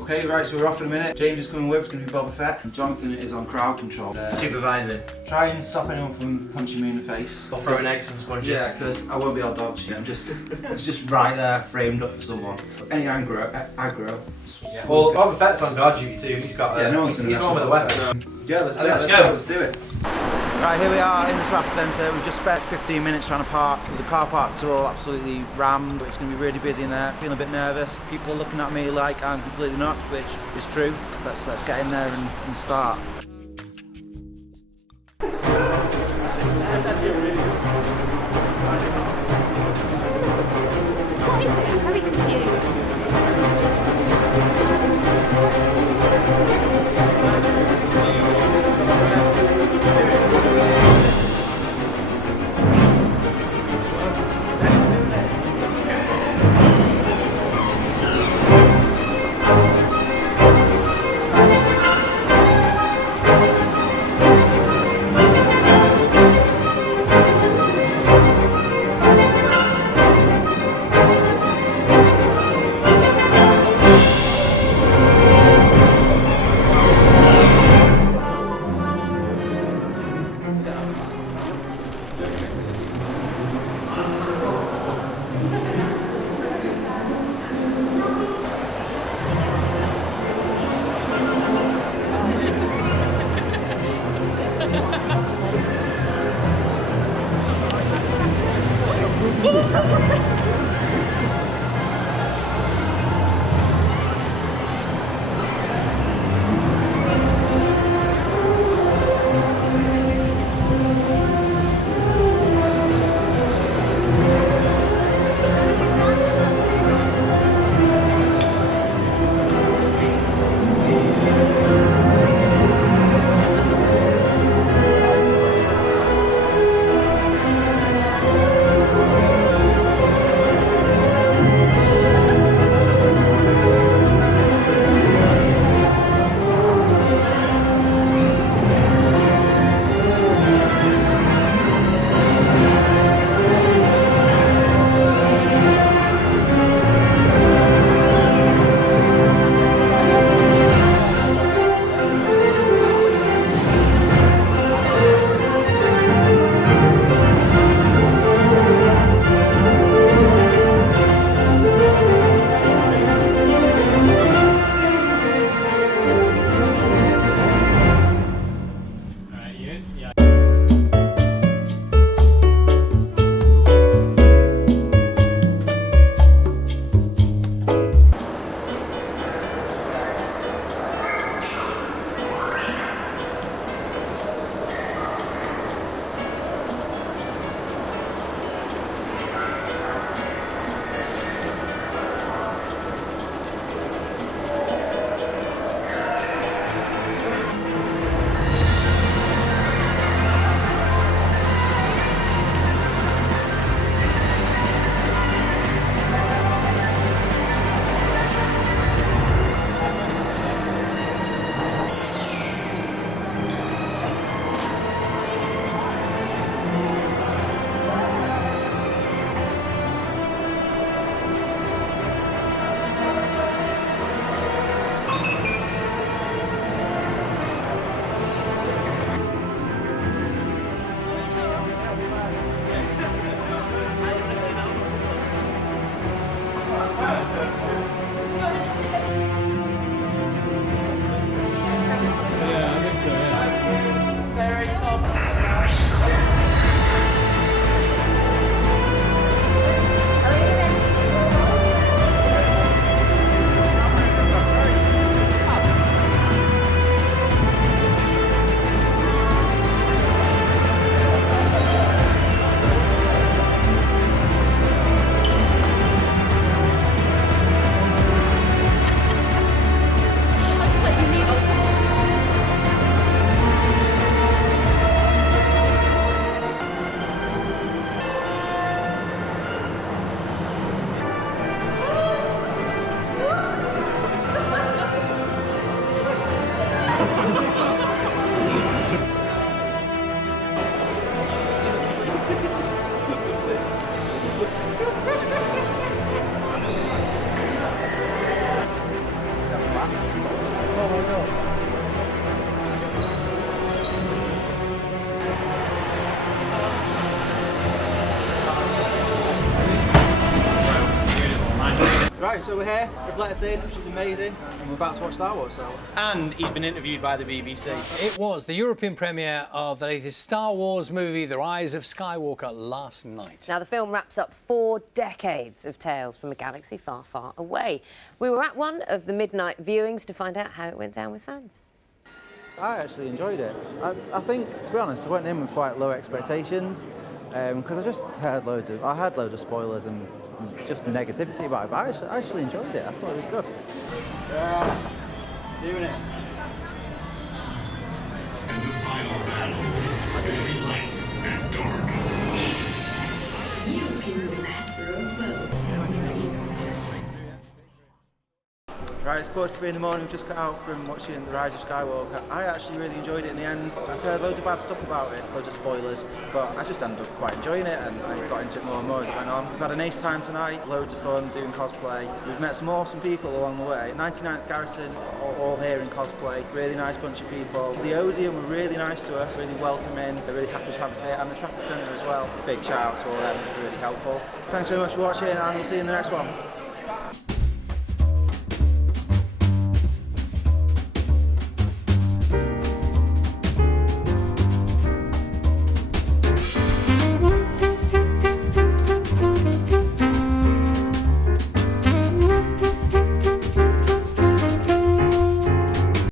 Okay, right, so we're off in a minute. James is coming with, it's going to be Boba Fett. And Jonathan is on crowd control. Supervisor. Try and stop anyone from punching me in the face. Or throwing eggs and sponges. Yeah, because I won't be all dodgy. I'm just, it's just right there, framed up for someone. Any aggro. Yeah. Well, Boba Fett's on guard duty too. He's got. No one's going to he's on with a weapon. Yeah, let's do it. Right, here we are in the Trafford Centre. We've just spent 15 minutes trying to park. The car parks are all absolutely rammed. It's going to be really busy in there. Feeling a bit nervous. People are looking at me like I'm completely nuts, which is true. Let's get in there and start. What is it? I'm very confused. Oh my god. Right, so we're here, they've let us in, which is amazing, and we're about to watch Star Wars, so. And he's been interviewed by the BBC. It was the European premiere of the latest Star Wars movie, The Rise of Skywalker, last night. Now, the film wraps up 4 decades of tales from a galaxy far, far away. We were at one of the midnight viewings to find out how it went down with fans. I actually enjoyed it. I think, to be honest, I went in with quite low expectations. Because I just heard loads of spoilers and just negativity about it, but I actually enjoyed it. I thought it was good. Doing it. And the final battle between light and dark. You can be the master of both. Right, it's 3:15 in the morning, we've just got out from watching The Rise of Skywalker. I actually really enjoyed it in the end. I've heard loads of bad stuff about it, loads of spoilers, but I just ended up quite enjoying it and I got into it more and more as it went on. We've had a nice time tonight, loads of fun doing cosplay. We've met some awesome people along the way. 99th Garrison, all here in cosplay, really nice bunch of people. The Odeon were really nice to us, really welcoming, they're really happy to have us here, and the Trafford Centre as well. Big shout out to all of them, really helpful. Thanks very much for watching and we'll see you in the next one.